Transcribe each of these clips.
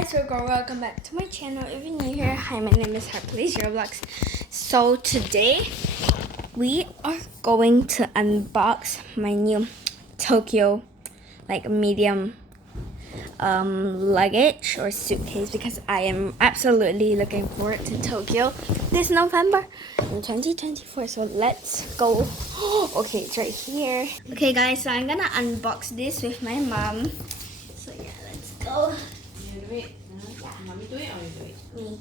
guys, welcome back to my channel. If you're new here, hi, my name is Happily Roblox. So today we are going to unbox my new Tokyo medium luggage or suitcase because I am absolutely looking forward to Tokyo this November in 2024. So let's go. Okay, it's right here. Okay guys, so I'm gonna unbox this with my mom. So yeah, let's go. You do it. Yeah. Mommy do it or you do it? Me.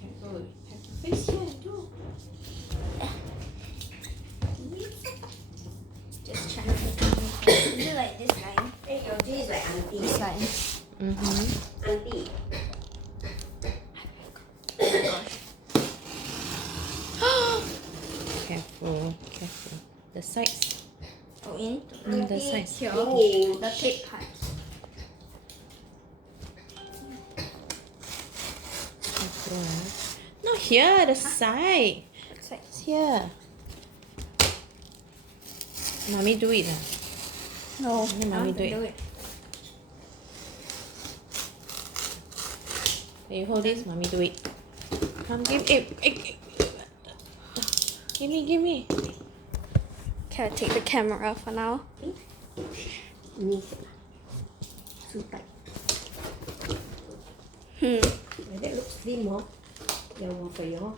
Careful. Have to face here and do. Just trying to do like this line. Hey, your G is like auntie. This line. Auntie. Careful. Careful. The sides. Oh, in The sides. here. Ying. The tape part. Careful. Not here. The side. It's It's here. Mommy do it. no, Let mommy do it. When you hold this, mommy do it. Come, give it. Give me. Okay, I'll take the camera for now. Ni. Too tight. Like that looks slim, huh? Yeah, for you.